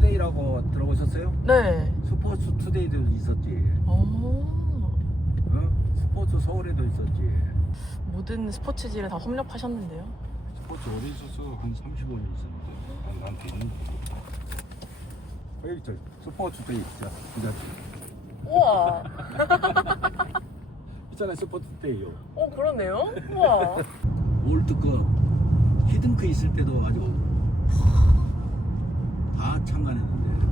투데이라고 들어보셨어요? 네. 스포츠 투데이도 있었지. 어, 어? 스포츠 서울에도 있었지. 모든 스포츠지를 다 섭렵하셨는데요. 스포츠 오래 있었어. 한 35년 있었는데. 난, 난 뒤는. 여기 있죠. 스포츠 투데이 기자. 기자. 우와. 있잖아요. 스포츠 투데이요. 어 그러네요. 우와. 월드컵 히든크 있을 때도 아주 다 참관했는데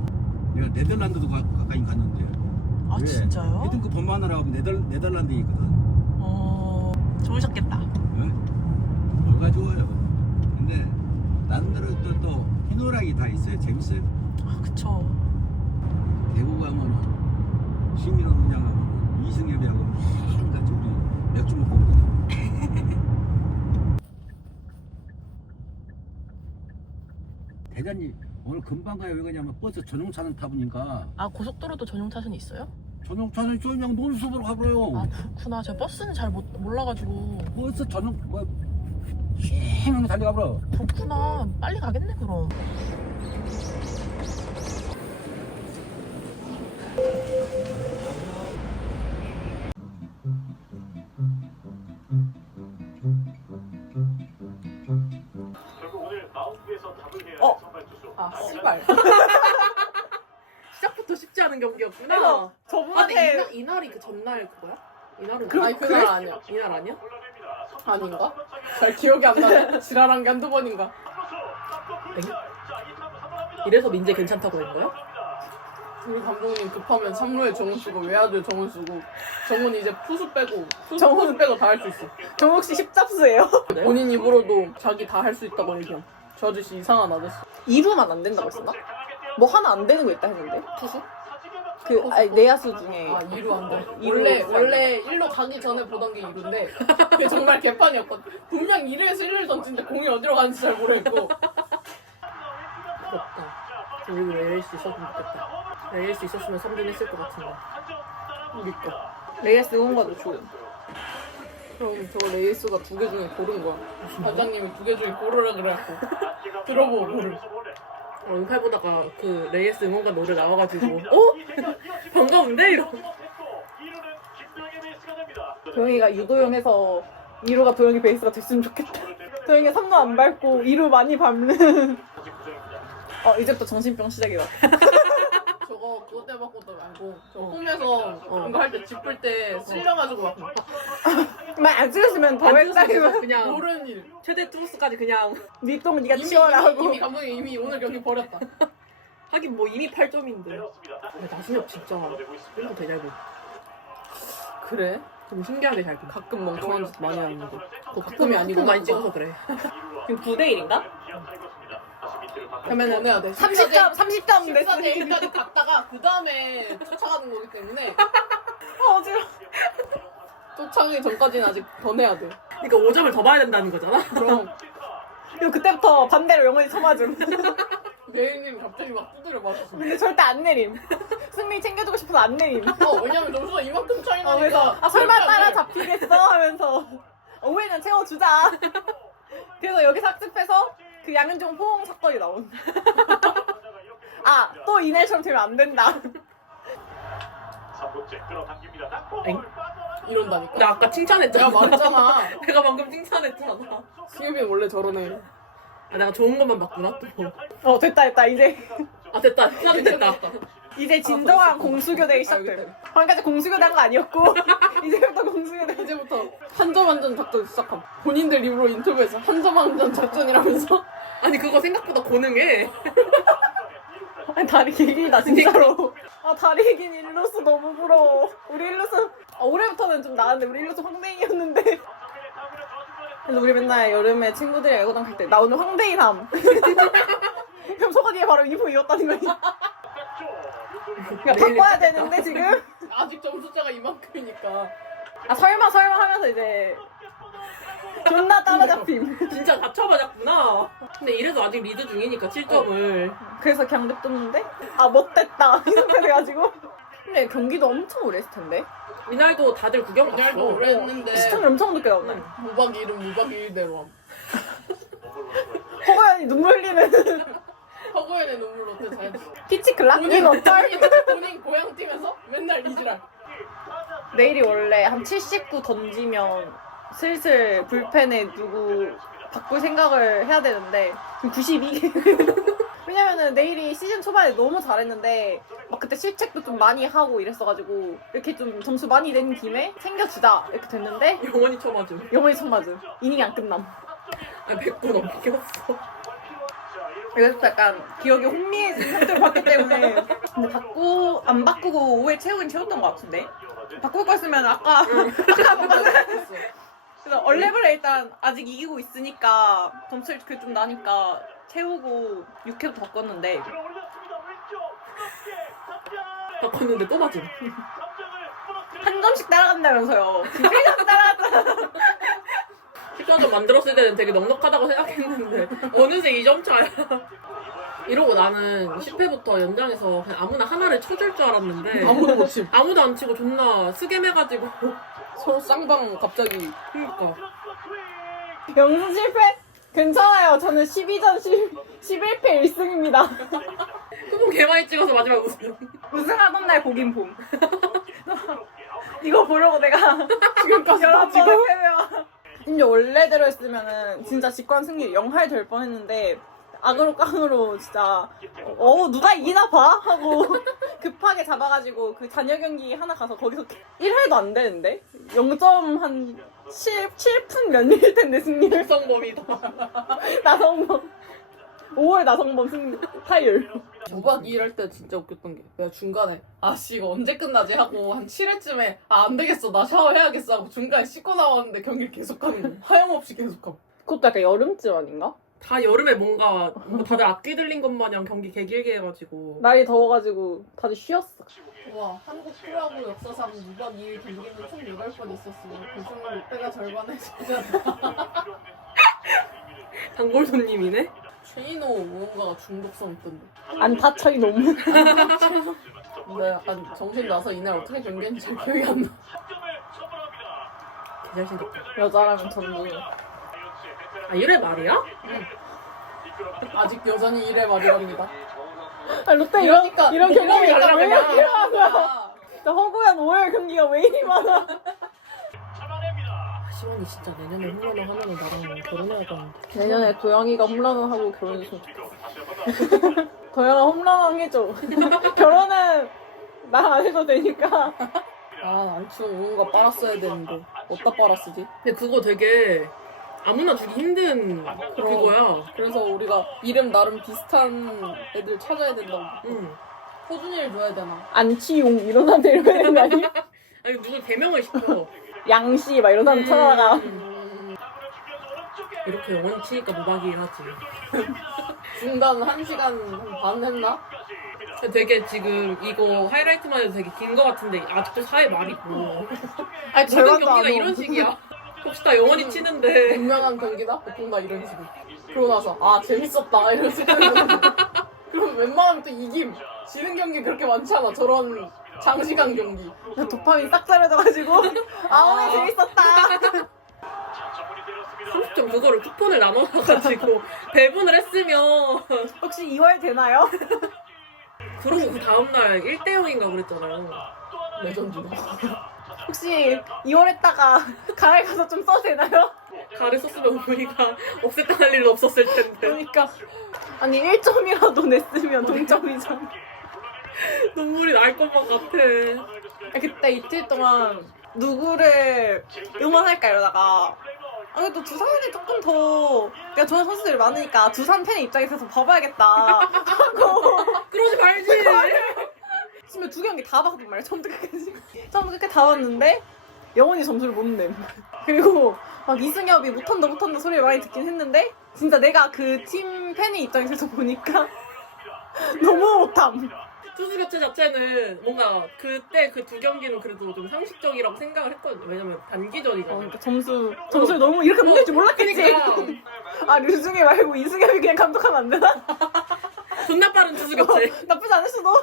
내가 네덜란드도 가, 가까이 갔는데 아 왜? 진짜요? 히든크 본만을 하고 네덜, 네덜란드에 있거든 어 좋으셨겠다. 어? 뭐가 좋아요 근데 나름대로 또, 또 희노락이 다 있어요 재밌어요 아 그쵸. 대구 가면은 시민원 운영하고 이승엽이하고 매일 같이 우리 맥주 먹고 오거든 대단히 오늘 금방 가요 왜 그러냐면 버스 전용차는 타보니까 아 고속도로도 전용 차선이 있어요? 전용차는 그냥 논수으로 가버려요 아 그렇구나. 제가 버스는 잘 못, 몰라가지고. 버스 전용 뭐 싱하게 달려가버려 그렇구나. 빨리 가겠네 그럼. 아. 씨발. 시작부터 쉽지 않은 경기였구나. 그래서 아, 근데 저분한테 이날, 이날이 그 전날 그거야? 이날은 그- 아니 그날 그날 아니야. 이날 아니야? 아닌가? 잘 기억이 안 나네. 지랄한 게 한두 번인가. 이. 이래서 민재 괜찮다고 된 거야? 우리 감독님 급하면 삼루에 정훈 쓰고 외야주에 정훈 쓰고 정훈 이제 투수 빼고 투수 정훈. 포수 빼고 다 할 수 있어. 정욱 씨 십잡수예요. 본인 입으로도 자기 다 할 수 있다고 얘기함. 저 아저씨 이상한 아저씨. 2루만 안 된다고 했었나? 뭐 하나 안 되는 거 있다 했는데? 투수? 그 아니, 내야수 중에 아 2루 안 돼. 이루 원래 안. 원래 1루 가기 전에 보던 게 2루인데 그게 정말 개판이었거든. 분명 2루에서 1루를 던지는데 공이 어디로 가는지 잘 모르겠고 부럽다. 그리고 레일 수 있었으면 좋겠다. 레일 수 있었으면 성공했을 것 같은데. 그니까. 레이스 응원가도 좋은. 그럼 저거 레이스가 두 개 중에 고른 거야. 반장님이 두 개 중에 고르라 그래갖고 들어보고 고른. 어, 응팔 보다가 그 레이스 응원가 노래 나와가지고 어? 반가운데? 이러고 도영이가 유도영에서 2루가 도영이 베이스가 됐으면 좋겠다. 도영이 3루 안 밟고 2루 많이 밟는. 어 이제부터 정신병 시작이다. 때문에 바꿨다 말고 저 홈에서 그런 거 할 때 짚을 때 쓸려가지고 막 막안 찍으시면 더 헷갈리면 그냥 모르는 일. 최대 투수까지 그냥 네 똥은 네가 이미, 치워라 이미, 하고. 이미 감독이 이미 오늘 경기 버렸다. 하긴 뭐 이미 8점인데. 근데 나승엽 진짜 이런 거 되게 잘 보. 그래? 좀 신기하게 잘 보. 가끔 멍청한 짓 많이 하는데. 그 가끔이 아니고 많이 찍어서 그래. 지금 9대 1인가? 그러면은 네. 30점 30점 14대 됐으니. 1까지 갔다가 그 다음에 쫓아가는 거기 때문에 어지러. 쫓아가기 전까지는 아직 더 내야 돼. 그러니까 5점을 더 봐야 된다는 거잖아. 그럼 그리고 그때부터 반대로 영원히 쳐맞음. 매일님 갑자기 막 두드려 맞았어. 근데 절대 안 내림. 승리 챙겨주고 싶어서 안 내림. 어, 왜냐면 점수가 이만큼 차이 어, 그래서 나니까. 아 설마 따라 돼. 잡히겠어 하면서 오해는 채워주자. 그래서 여기서 학습해서 그 양현종 호응 사건이 나온. 아 또 이날처럼 되면 안 된다. 엥? 이런다니까. 나 아까 칭찬했잖아. 내가 말했잖아. 내가 방금 칭찬했잖아. 수협이 원래 저러네. 아, 내가 좋은 것만 봤구나 또. 어 됐다 됐다 이제 아 됐다. 칭찬 됐다. 이제 진정한 공수교대가 시작돼. 방금까지 공수교대 한 거 아니었고 이제부터 공수교대. 이제부터 한 점 한 점 작전 시작함. 본인들 입으로 인터뷰에서 한 점 한 점 작전이라면서. 아니 그거 생각보다 고능해. 아니 다리 길다 진짜로. 아 다리 긴 일루스 너무 부러워. 우리 일루스 아, 올해부터는 좀 나았는데 우리 일루스 황댕이였는데. 그래서 우리 맨날 여름에 친구들이랑 야구장 갈때 나 오늘 황댕이람. 그럼 속아 뒤에 바로 유니폼 입었다는 거지. 그러니까 바꿔야 되는데 지금. 아직 점수차가 이만큼이니까. 아 설마 설마 하면서 이제 존나 따라잡힘. 진짜 다 쳐맞았구나. 근데 이래도 아직 리드 중이니까 7점을. 그래서 그냥 냅뒀는데 아 못됐다 이 상태 돼가지고. 근데 경기도 엄청 오래 했을 텐데. 이날도 다들 구경 갔어. 날도 오래 했는데 시청률 엄청 늦게 나오네. 응. 무박 이름 무박 일대로 함. 허거연이 눈물 흘리는 허구현의 눈물 어때 잘 피치 클라? 본인 이거 어쩔? 본인 고향 팀에서 맨날 이지랄. 내일이 원래 한 79 던지면 슬슬 불펜에 누구 바꿀 생각을 해야 되는데 지금 92개. 왜냐면은 내일이 시즌 초반에 너무 잘했는데 막 그때 실책도 좀 많이 하고 이랬어가지고 이렇게 좀 점수 많이 낸 김에 챙겨주자 이렇게 됐는데 영원히 쳐맞음. 영원히 손맞음 이닝이 안 끝남. 아니 100분 넘겼어. 그래서 약간 기억이 혼미해진 상태로 봤기 때문에 근데 바꾸 안 바꾸고 5회 채우긴 채웠던 것 같은데 바꿀 거 있으면 아까 아까 안 바꿨 그래서 얼레블에 일단 아직 이기고 있으니까 점수 이렇게 좀 나니까 채우고 6회도 바꿨는데 바꿨는데 또 맞음. 한 점씩 따라간다면서요 지금 세 점씩 따라갔다 10점 만들었을 때는 되게 넉넉하다고 생각했는데 어느새 2점 차야. 이러고 나는 10회부터 연장에서 그냥 아무나 하나를 쳐줄 줄 알았는데 아무도 못 침. 아무도 안 치고 존나 스겜해가지고. 서로 쌍방 갑자기. 그니까. 영수 실패? 괜찮아요. 저는 12전 10, 11패 1승입니다. 그거 개 많이 찍어서 마지막 우승. 우승하던 날 보긴 봄. 이거 보려고 내가 지금까지 다 여러 지금 번을 패배와. 심지어 원래대로 했으면은 진짜 직관 승리 영할 될 뻔했는데 악으로 깡으로 진짜 어. 누가 이기나 봐? 하고 급하게 잡아가지고 그 잔여 경기 하나 가서 거기서 1회도 안 되는데? 0점 한 7, 7푼 몇밀 텐데 승리를. 성범이다. 나성범. 5월 나성범 승리. 타율 무박 일할 때 진짜 웃겼던 게 내가 중간에 아씨 이거 언제 끝나지? 하고 한 7회쯤에 아 안 되겠어. 나 샤워해야겠어. 하고 중간에 씻고 나왔는데 경기를 계속하는 거야 하염없이 계속하고. 그것도 약간 여름쯤 아닌가? 다 여름에 뭔가 뭐 다들 악기 들린 것 마냥 경기 개 길게 해가지고. 날이 더워가지고 다들 쉬었어. 와 한국 프로야구 역사상 무박 2일 경기는 총 8번 있었으며 그중 롯데가 절반에 차지한다 단골 손님이네. 최인호 무언가가 중독성 있던데. 안타 차이 너무 근데 약간 정신 나서 이날 어떻게 경기했는지 잘 기억이 안 나. 개잘 생겼다. 여자라면 전부 아 이래 말이야? 아직 여전히 1회 말이랍니다 아, 롯데 이런 이러니까 이런 경기가 왜 그냥. 이렇게 많아? 아, 진짜 허구한 5월 경기가 왜 이리 많아? 아 시원이 진짜 내년에 홈런을 하면은 나랑 결혼해야겠는데. 내년에 도영이가 홈런을 하고 결혼했으면 좋겠어. 도영아 홈런왕 해줘. 결혼은 나 안 해도 되니까. 아 안치원 무언가 빨았어야 되는데 어디다 빨았으지? 근데 그거 되게 아무나 주기 힘든 그거야. 그래서 우리가 이름 나름 비슷한 애들 찾아야 된다고 응. 호준이를 줘야 되나? 안치용 이런 사람들 이런 애는 아니? 아니 누구 대명을 시켜. 양씨 막 이런 사람 찾아다가. 음. 이렇게 영원히 치니까 무박이 하지. 중간 1시간 반 했나? 되게 지금 이거 하이라이트만 해도 되게 긴 거 같은데 아직도 사회 말이고 아니 모든 경기가 이런 식이야. 혹시 다 영원히 치는데. 분명한 경기다? 보통 다 이런 식으로. 그러고 나서 아 재밌었다. 이런 생각이 그럼 웬만하면 또 이김. 지는 경기 그렇게 많지 않아. 저런 장시간 경기. 도파민 싹 사라져가지고. 아 오늘 재밌었다. 30점 그거를 쿠폰을 나눠가지고 배분을 했으면. 혹시 2월 되나요? 그러고 그 다음날 1대0인가 그랬잖아요. 레전드다 혹시 2월 했다가 가을 가서 좀 써도 되나요? 가를 썼으면 우리가 없앴다 할 일은 없었을 텐데 그러니까 아니 1점이라도 냈으면 동점이잖아. 눈물이 날 것만 같아. 아, 그때 이틀 동안 누구를 응원할까 이러다가 아 그래도 두산이 조금 더 내가 좋아하는 선수들이 많으니까 두산 팬의 입장에서 봐봐야겠다 하고 그러지 말지. 심지어 두 경기 다 봤단 말이야 처음부터 끝까지 처음부터 끝까지 다 봤는데 영원히 점수를 못 냄. 그리고 막 이승엽이 못한다 못한다 소리를 많이 듣긴 했는데 진짜 내가 그 팀 팬의 입장에서 보니까 너무 못함 투수 교체 자체는 뭔가 그때 그 두 경기는 그래도 좀 상식적이라고 생각을 했거든요. 왜냐면 어, 단기전이잖아. 그러니까 점수 점수를 너무 이렇게 먹을 줄 몰랐겠지. 그러니까 아 류승희 말고 이승엽이 그냥 감독하면 안 되나? 존나 빠른 투수 교체. 나쁘지 않을 수도.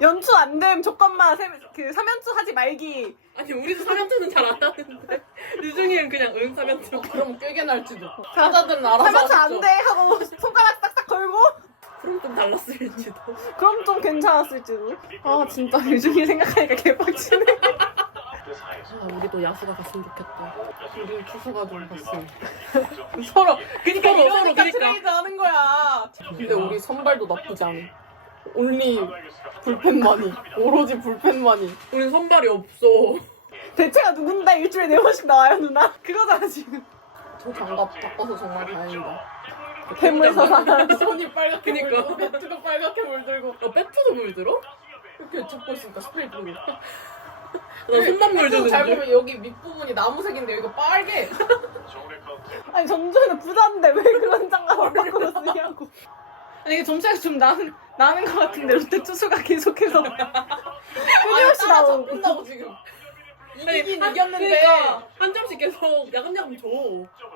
연출 안됨 조건만 세, 그 3연주 하지 말기. 아니 우리도 3연투는 잘 안 하는데 류중이는 그냥 응 3연투. 그럼 깨게 날지도. 타자들은 알아서 3연주 안. 돼 하고 손가락 싹싹 걸고 그럼 좀 달랐을지도. 그럼 좀 괜찮았을지도. 아 진짜 류승희 생각하니까 개빡치네. 아, 우리도 야수가 갔으면 좋겠다. 우리 좀 봤음. 서로 그러니까 서로, 이러니까 서로, 그러니까. 트레이드 하는 거야. 근데 우리 선발도 나쁘지 않아. 올리 불펜만이 오로지 불펜만이. 우린 선발이 없어. 대체가 누군데 일주일에 네 번씩 나와요 누나? 그거잖아 지금. 저 장갑 바꿔서 정말 다행이다. 폐물 서사. 손이 빨갛게 그니까. 물들고 배트가 빨갛게 물들고 야 배트도 물들어? 이렇게 잡고 있으니까 스프레이 뿌리고. 나 손만 물드는 잘 줄. 보면 여기 밑부분이 나무색인데 여기가 빨개. 아니 전주에는 부자인데 왜 그런 장갑을 바꾸고 쓰냐고. 아니 이게 점차가 좀 나는 나는 것 같은데 롯데 투수가 계속해서 끊임없이 나오고. 잡힌다고 지금. 이기긴 한- 이겼는데 그러니까 한 점씩 계속 야금야금 줘.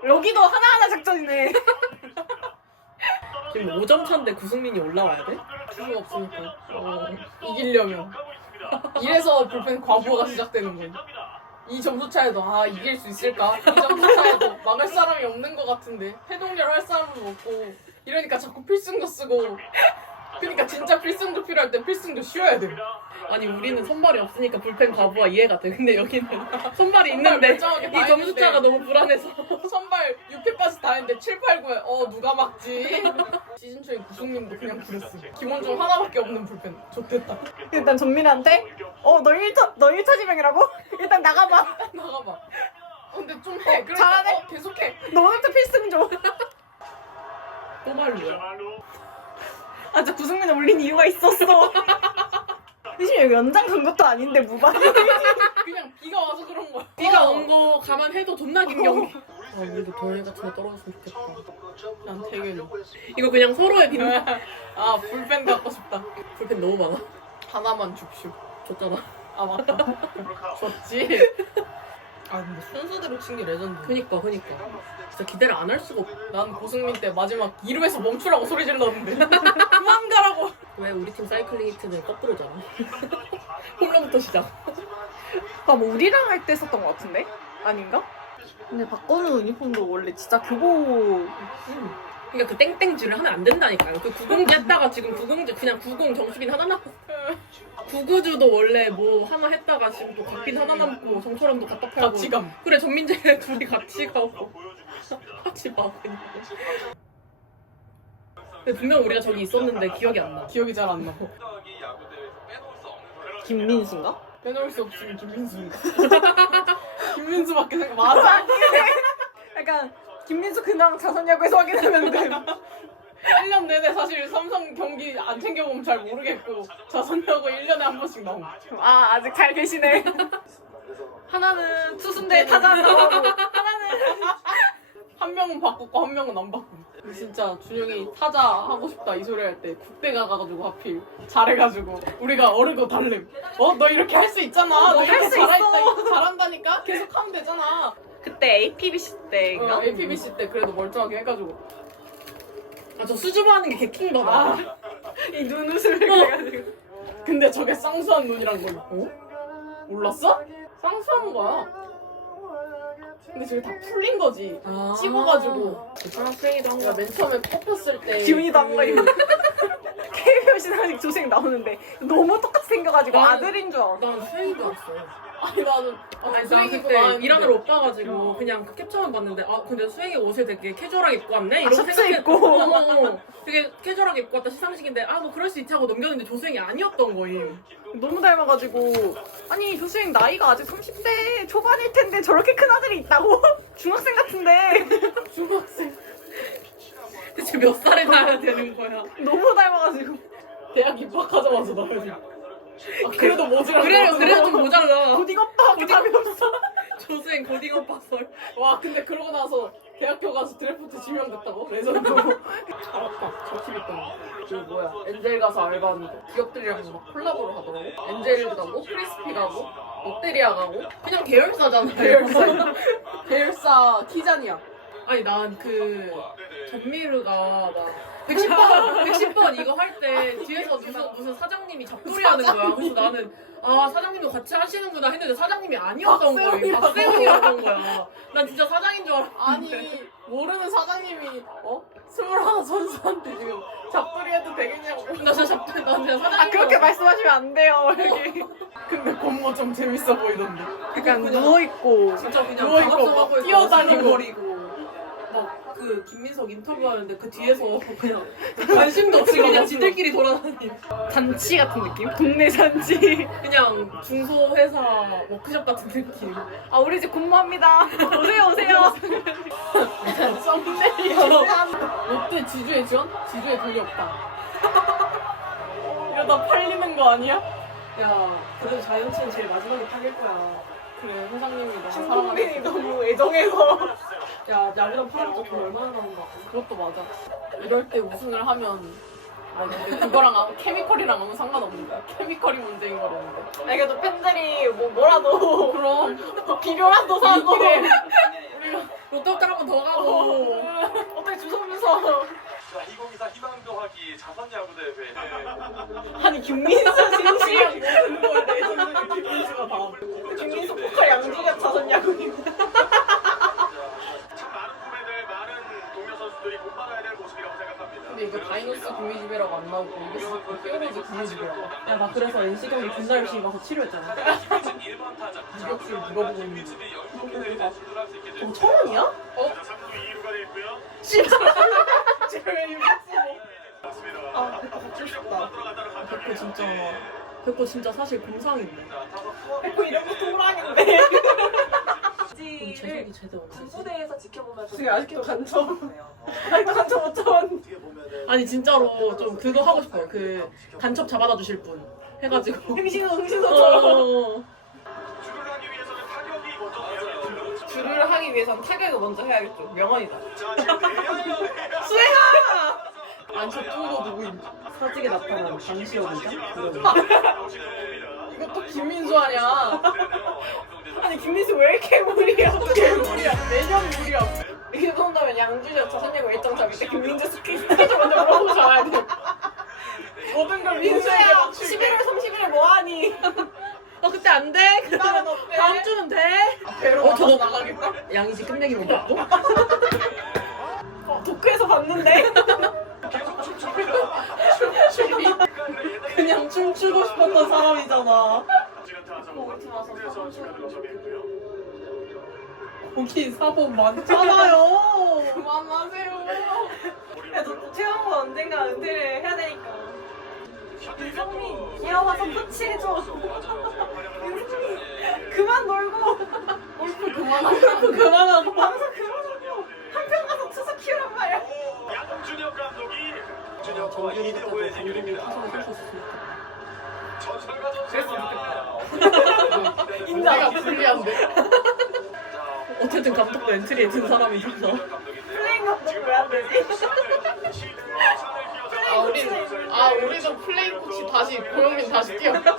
여기도 하나하나 작전이네. 지금 5점 차인데 구승민이 올라와야 돼? 투수가 없으니까 어, 이기려면 이래서 불펜 과부하가 시작되는 거야. 이 점수 차에도 아 이길 수 있을까? 이 점수 차에도 막을 사람이 없는 것 같은데 해동열 할 사람은 없고 이러니까 자꾸 필승조 쓰고 그러니까 진짜 필승조 필요할 때 필승조 쉬어야 돼. 아니 우리는 선발이 없으니까 불펜 과부하 이해가 돼. 근데 여기는 선발이 있는데 멀쩡하게 다 이 점수차가. 너무 불안해서. 선발 6회까지 다 했는데 7, 8, 9에 어 누가 막지? 시즌 초에 구승민도 그냥 그랬어. 김원중 하나밖에 없는 불펜. 좋겠다. 일단 전민한테 어너 1차 너 1차 지명이라고? 일단 나가봐. 나가봐. 어, 근데 좀 해. 그러니까 잘하네. 어, 계속해. 너한테 필승 줘. 말로 아, 저 구승민을 올린 이유가 있었어. 사실 여기 연장 간 것도 아닌데 무반. 그냥 비가 와서 그런 거야. 비가 어. 온거 감안해도 존나 긴 경기. 아 우리도 동해 같은 거 떨어졌으면 좋겠다. 난 되게 이거 그냥 서로의 빈 아 불펜 갖고 싶다. 불펜 너무 많아. 하나만 줍쇼. 줬잖아. 아 맞다. 줬지. 아 근데 순서대로 친 게 레전드. 그니까 그니까. 진짜 기대를 안 할 수가 없. 난 고승민 때 마지막 2루에서 멈추라고 소리 질렀는데 그만 가라고. 왜 우리 팀 사이클링 히트는 거꾸로잖아. 홈런부터 시작. 아, 뭐 우리랑 할 때 썼던 것 같은데? 아닌가? 근데 박건우 유니폼도 원래 진짜 교보 그러니까 그 땡땡지를 하면 안 된다니까요. 그 구공지 했다가 지금 구공지 그냥 구공 정수빈 하나 남고 구구주도 원래 뭐 하나 했다가 지금 또 곽빈 하나 남고 정철원도 갖다 팔고 같이 감. 그래 전민재 둘이 같이 가고 같이 막 그냥. 근데 분명 우리가 저기 있었는데 기억이 안 나. 기억이 잘 안 나. 김민수인가? 빼놓을 수 없으면 김민수입니다. 김민수밖에 생각 맞아. 약간 김민수 근황 자선야구에서 확인하면 돼. 1년 내내 사실 삼성 경기 안 챙겨보면 잘 모르겠고 자선야구 1년에 한 번씩 나오고 아 아직 잘 계시네. 하나는 투순대 타자 나오고 하나는 한 명은 바꿨고 한 명은 안 바꾸고 진짜 준영이 타자 하고 싶다 이 소리 할 때 국대 가가지고 하필 잘해가지고 우리가 어르고 달램 어? 너 이렇게 할 수 있잖아 너할 이렇게 수 잘했다 있어. 이거 잘한다니까 계속 하면 되잖아 그때 APBC 때인가? 어, APBC 때 그래도 멀쩡하게 해가지고 아 저 수줍어 하는 게 개킹 거다. 아 이 눈웃음을 그래가지고 근데 저게 쌍수한 눈이란 걸 어? 몰랐어? 쌍수한 거야 근데 저게 다 풀린 거지 아. 찝어가지고 프레이도 한 내가 거야. 맨 처음에 뽑혔을 때 기분이도 안 그- 가요. KBOC 아직 조생 나오는데 너무 똑같이 생겨가지고 나는- 아들인 줄 알았어. 난 왔어. 아니 나는 아, 아니 나 수행이구나 그때 했는데. 일하느라 못 봐가지고 그냥 그 캡처만 봤는데 아 근데 수행이 옷을 되게 캐주얼하게 입고 왔네? 이러고 셔츠 생각했- 입고. 어, 어, 어. 되게 캐주얼하게 입고 왔다 시상식인데 아 뭐 그럴 수 있지 하고 넘겼는데 조수행이 아니었던 거임. 너무 닮아가지고. 아니 조수행 나이가 아직 30대 초반일 텐데 저렇게 큰 아들이 있다고? 중학생 같은데. 중학생. 대체 몇 살에 나야 되는 거야? 너무 닮아가지고. 대학 입학하자마자 나야지 아, 그래도 모자라 그래 그래도 좀 모자라 고딩 오빠밖에 답이 없어 조수행 고딩 오빠 설와 근데 그러고 나서 대학교 가서 드래프트 지명됐다고? 레전드. 잘했다. 저팀 있던 그 뭐야 엔젤 가서 알바하는 거. 기업들이랑 막 콜라보를 하더라고. 엔젤 가고 크리스피 가고 롯데리아 가고 그냥 계열사잖아요. 계열사 계열사 키자니아. 아니 난 그 전미르가 막 110번 110번 이거 할 때 뒤에서 무슨 무슨 사장님이 잡돌이 하는 거야. 그래서 나는 아 사장님도 같이 하시는구나 했는데 사장님이 아니었던 거예요. 박세훈이었던 거야. 난 진짜 사장인 줄 알았는데. 아니 모르는 사장님이 어 스물하나 선수한테 지금 잡돌이 해도 되겠냐고. 나 진짜 잡돌 난 그냥 사장인 아 그렇게. 말씀하시면 안 돼요. 이렇게 근데 공모 좀 재밌어 보이던데. 그냥 그냥 누워 있고 진짜 그냥 누워있고 뛰어다니고. 그 김민석 인터뷰하는데 그 뒤에서 그냥 관심도 없이 그냥 지들끼리 돌아다니 잔치 같은 느낌? 동네 잔치. 그냥 중소회사 워크숍 같은 느낌 아 우리 집 공모합니다. 오세요 오세요. 썸네일. 롯데 지주에 지원? 지주에 돈이 없다. 이러다 팔리는 거 아니야? 야 그래도 자이언츠는 제일 마지막에 팔릴 거야 그래 회장님이 너무 신국민이 사랑하니까. 너무 애정해서. 야 야구단 팔아도 돈 얼마나 나온다 그것도 맞아. 이럴 때 우승을 하면 아 근데 그거랑 아무 케미컬이랑 아무 상관없는 거야. 케미컬이 문제인 거라는데. 아니 그래도 팬들이 뭐 뭐라도 그럼 비료라도 사고 이기래. 롯데호텔 한번 더 가고 어떻게 주소면서 자, 2024 희망도하기 자선야구대회. 아니 김민수 대해서는 김민수가 다. 김민수 포칼 양준혁 자선 야구님 참 많은 후배들, 많은 동료 선수들이 본받아야 될 모습이라고 생각합니다. 근데 이거 다이노스 구미집이라고 안 나오고 이게 히어로즈 구미집이라고. 야 나 그래서 NC 경기 존나 열심히 가서 치료했잖아 김민진 1번 타자. 유격수 누가 보고 있는 김민진이 영국인들이 대출을 할수 있게 됩니다. 천 원이야? 자, 3루 2루가 되어 있고요. 제일. 맞습니다. 아, 백호 갖고 싶다. 백호 진짜 백호 진짜 사실 공상인데 투어 그 이름부터 호랑인데 우리 재석이 제대로 군부대에서 지켜보면서 지금 아직도 간첩 아직도 간첩 못 잡았는데 아니 진짜로 좀 그거 하고 싶어요 그 간첩 잡아다 주실 분 해가지고 흥신소 흥신소처럼 어. 줄을 하기 위해서는 타격이 먼저 돼야 돼요. 줄을 하기 위해선 타격을 먼저 해야겠죠. 명언이다. 자, 지금 내야요. 아 뚱거 누구임? 사직에 나타난 강시혁이죠? 이것도 김민수 아니야. 아니 김민수 왜 이렇게 무리야 개물이야. 매년 물이야. 이렇게 본다면 양준혁 자선야구 일정 잡을 때 김민수 스킨 먼저 물어보고 자야 돼 모든 걸 민수에게 민수야 맞추게. 11월 30일에 뭐하니 어 그때 안 돼? 나는 어때? 다음 주는 돼? 배로 어, 어, 저거- 나가겠다. 양이지 끝내기면 됐고 어, 도쿄에서 봤는데 그냥 춤추고 싶었던 사람이잖아. 거기 사본 많잖아요. 그만하세요. 그래도 최영호 언젠가 은퇴를 해야 되니까. 윤성민 귀여워서 터치해줘. 그만 놀고. 골프 그만하세요. 그만하고. 방송 그만하고. 한편 가서 투수 키우란 말이야. 양준혁 감독이 준혁과 이대호의 대결입니다. 전설과 전설. 인자가 불리한데. 어쨌든 감독도 엔트리에 든 사람이잖아 플레잉 감독 왜안 되지? 아 우리 아 우리도 플레이 코치 다시 고영민 다시 뛰어. 진짜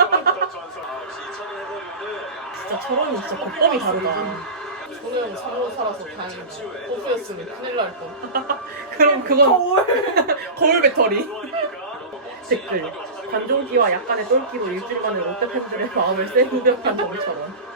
철원이 진짜 법범이 다르다 저는 잘못 살아서 다행이다. 호수였으면 큰일 날 뻔. 그럼 그건 거울 거울 배터리 댓글 관종기와 약간의 똘끼로 일주일 만에 롯데 팬들의 마음을 쎄무벽한 정처럼